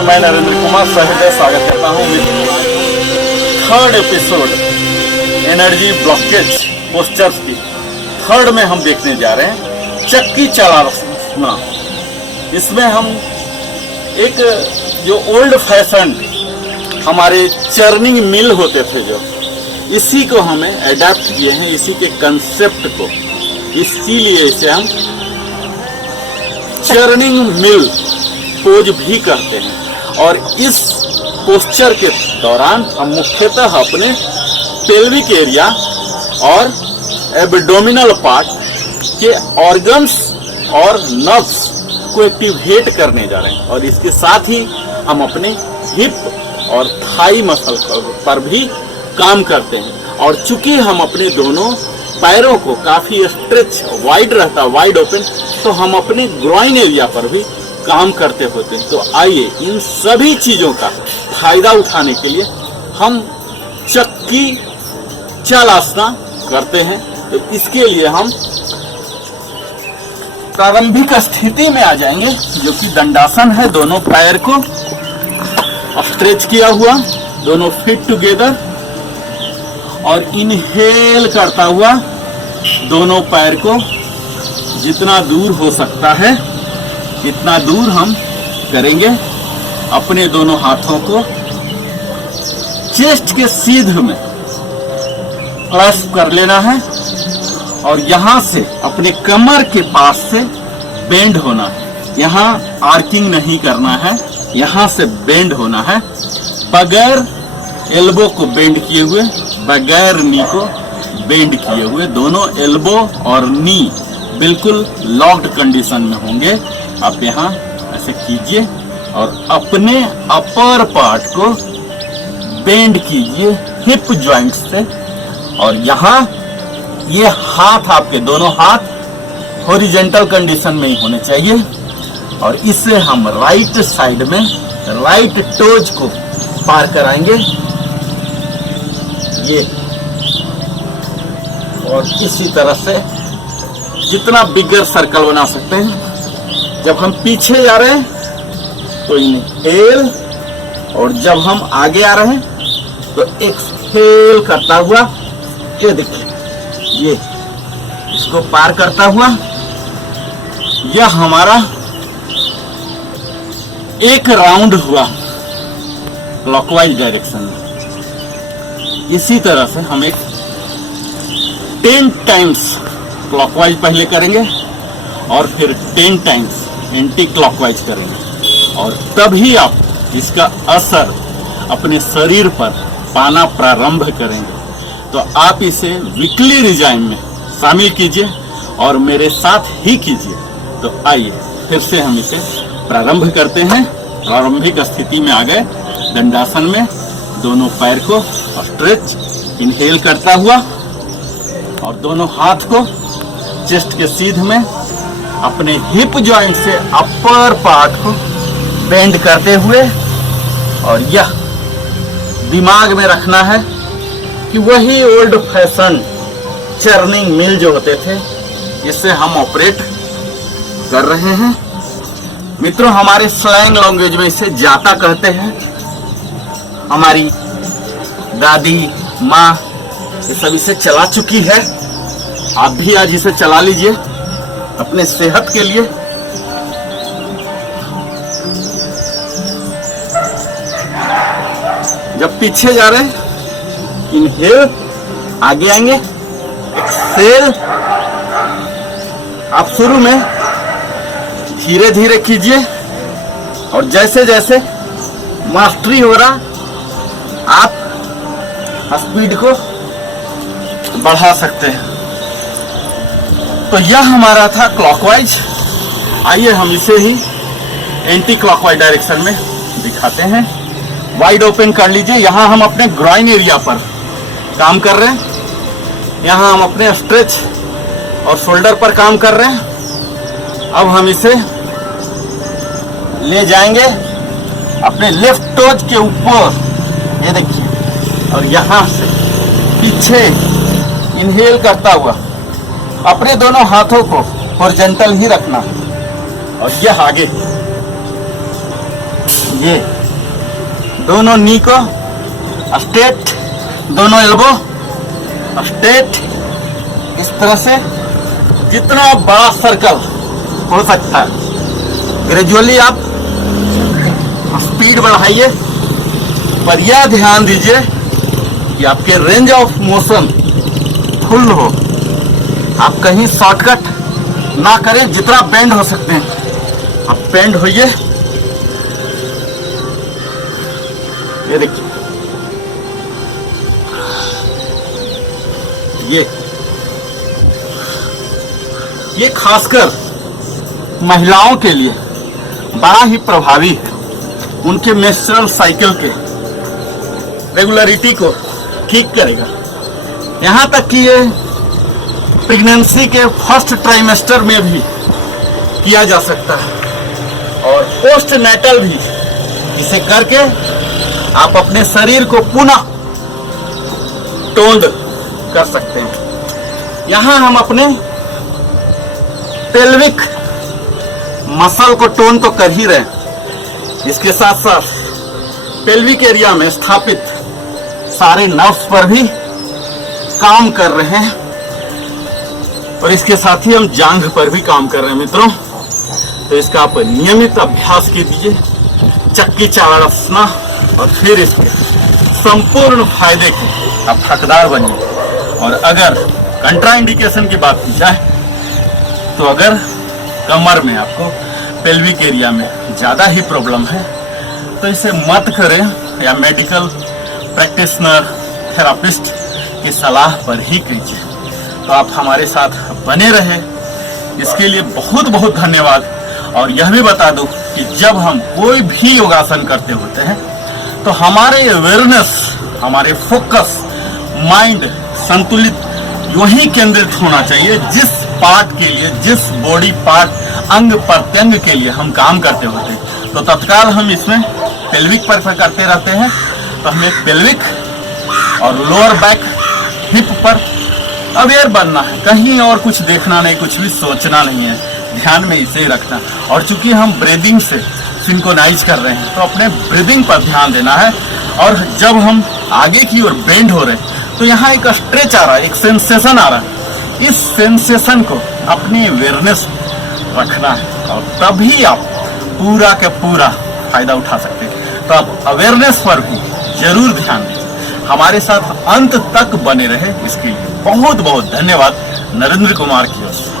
में मैं नरेंद्र कुमार सहृदय स्वागत करता हूँ। Third episode energy blockage postures की थर्ड में हम देखने जा रहे हैं चक्की चलाना। इसमें हम एक जो ओल्ड फैशन हमारे चर्निंग मिल होते थे जो, इसी को हमें अडेप्ट किए हैं, इसी के कंसेप्ट को, इसीलिए इसे हम चर्निंग मिल पोज भी करते हैं। और इस पोस्चर के दौरान हम मुख्यतः अपने पेल्विक एरिया और एब्डोमिनल पार्ट के ऑर्गन्स और नर्व्स को एक्टिवेट करने जा रहे हैं, और इसके साथ ही हम अपने हिप और थाई मसल पर भी काम करते हैं। और चूंकि हम अपने दोनों पैरों को काफी स्ट्रेच वाइड रहता, वाइड ओपन, तो हम अपने ग्रॉइन एरिया पर भी काम करते होते हैं। तो आइए इन सभी चीजों का फायदा उठाने के लिए हम चक्की चलासना करते हैं। तो इसके लिए हम प्रारंभिक स्थिति में आ जाएंगे, जो कि दंडासन है। दोनों पैर को स्ट्रेच किया हुआ, दोनों फिट टुगेदर, और इनहेल करता हुआ दोनों पैर को जितना दूर हो सकता है इतना दूर हम करेंगे। अपने दोनों हाथों को चेस्ट के सीधे में क्लैस्प कर लेना है, और यहां से अपने कमर के पास से बेंड होना है। यहां आर्किंग नहीं करना है, यहां से बेंड होना है, बगैर एल्बो को बेंड किए हुए, बगैर नी को बेंड किए हुए। दोनों एल्बो और नी बिल्कुल लॉक्ड कंडीशन में होंगे। आप यहाँ ऐसे कीजिए और अपने अपर पार्ट को बेंड कीजिए हिप जॉइंट से, और यहाँ ये हाथ, आपके दोनों हाथ हॉरिजॉन्टल कंडीशन में ही होने चाहिए। और इससे हम राइट साइड में राइट टोज को पार कराएंगे, ये, और इसी तरह से जितना बिगर सर्कल बना सकते हैं। जब हम पीछे जा रहे हैं तो इनहेल, और जब हम आगे आ रहे हैं तो एक्सहेल करता हुआ, ये देखिए, ये इसको पार करता हुआ, यह हमारा एक राउंड हुआ क्लॉकवाइज डायरेक्शन में। इसी तरह से हम एक 10 टाइम्स क्लॉकवाइज पहले करेंगे और फिर 10 टाइम्स एंटी क्लॉकवाइज करेंगे, और तभी आप इसका असर अपने शरीर पर पाना प्रारंभ करेंगे। तो आप इसे वीकली रिजाइन में शामिल कीजिए और मेरे साथ ही कीजिए। तो आइए फिर से हम इसे प्रारंभ करते हैं। प्रारंभिक स्थिति में आ गए, दंडासन में दोनों पैर को स्ट्रेच, इनहेल करता हुआ, और दोनों हाथ को चेस्ट के सीधे में अपने हिप जॉइंट से अपर पार्ट को बेंड करते हुए। और यह दिमाग में रखना है कि वही ओल्ड फैशन चर्निंग मिल जो होते थे, जिससे हम ऑपरेट कर रहे हैं। मित्रों, हमारे स्लैंग लैंग्वेज में इसे जाता कहते हैं। हमारी दादी, माँ, ये सब इसे चला चुकी है। आप भी आज इसे चला लीजिए अपने सेहत के लिए। जब पीछे जा रहे हैं, इनहेल, आगे आएंगे, एक्सहेल। आप शुरू में धीरे धीरे कीजिए, और जैसे जैसे मास्टरी हो रहा, आप स्पीड को बढ़ा सकते हैं। तो यह हमारा था क्लॉकवाइज। आइए हम इसे ही एंटी क्लॉकवाइज डायरेक्शन में दिखाते हैं। वाइड ओपन कर लीजिए। यहाँ हम अपने ग्रॉइन एरिया पर काम कर रहे हैं, यहाँ हम अपने स्ट्रेच और शोल्डर पर काम कर रहे हैं। अब हम इसे ले जाएंगे अपने लेफ्ट टोज के ऊपर, ये देखिए, और यहाँ से पीछे इनहेल करता हुआ अपने दोनों हाथों को हॉरिजॉन्टल ही रखना, और यह आगे ये दोनों नी को स्ट्रेट, दोनों एल्बो स्ट्रेट, इस तरह से जितना बड़ा सर्कल हो सकता है ग्रेजुअली आप स्पीड बढ़ाइए, पर यह ध्यान दीजिए कि आपके रेंज ऑफ मोशन फुल हो, आप कहीं शॉर्टकट ना करें। जितना बेंड हो सकते हैं आप बेंड होइए। ये देखिए, ये खासकर महिलाओं के लिए बड़ा ही प्रभावी है। उनके मेंस्ट्रुअल साइकिल के रेगुलरिटी को ठीक करेगा। यहाँ तक कि ये प्रेगनेंसी के फर्स्ट ट्राइमेस्टर में भी किया जा सकता है और पोस्ट नेटल भी। इसे करके आप अपने शरीर को पुनः टोन्ड कर सकते हैं। यहाँ हम अपने पेल्विक मसल को टोन तो कर ही रहे, इसके साथ साथ पेल्विक एरिया में स्थापित सारे नर्व्स पर भी काम कर रहे हैं और इसके साथ ही हम जांघ पर भी काम कर रहे हैं मित्रों। तो इसका आप नियमित अभ्यास कीजिए, चक्की चालासना, और फिर इसके संपूर्ण फायदे के आप हकदार बनिए। और अगर कंट्रा इंडिकेशन की बात की जाए तो अगर कमर में आपको पेल्विक एरिया में ज़्यादा ही प्रॉब्लम है तो इसे मत करें या मेडिकल प्रैक्टिशनर थेरापिस्ट की सलाह पर ही कीजिए। तो आप हमारे साथ बने रहे, इसके लिए बहुत बहुत धन्यवाद। और यह भी बता दूं कि जब हम कोई भी योगासन करते होते हैं तो हमारे अवेयरनेस, हमारे फोकस, माइंड संतुलित यूं ही केंद्रित होना चाहिए जिस पार्ट के लिए, जिस बॉडी पार्ट, अंग प्रत्यंग के लिए हम काम करते होते हैं। तो तत्काल हम इसमें पेल्विक पर करते रहते हैं, तो हमें पेल्विक और लोअर बैक, हिप पर अवेयर बनना है। कहीं और कुछ देखना नहीं, कुछ भी सोचना नहीं है, ध्यान में इसे ही रखना। और चूंकि हम ब्रीदिंग से सिंक्रोनाइज कर रहे हैं तो अपने ब्रीदिंग पर ध्यान देना है। और जब हम आगे की ओर बेंड हो रहे हैं तो यहाँ एक स्ट्रेच आ रहा है, एक सेंसेशन आ रहा है। इस सेंसेशन को अपनी अवेयरनेस रखना है और तभी आप पूरा के पूरा फायदा उठा सकते हैं। तो आप अवेयरनेस पर भी जरूर ध्यान दें। हमारे साथ अंत तक बने रहे, इसके लिए बहुत बहुत धन्यवाद। नरेंद्र कुमार की ओर से।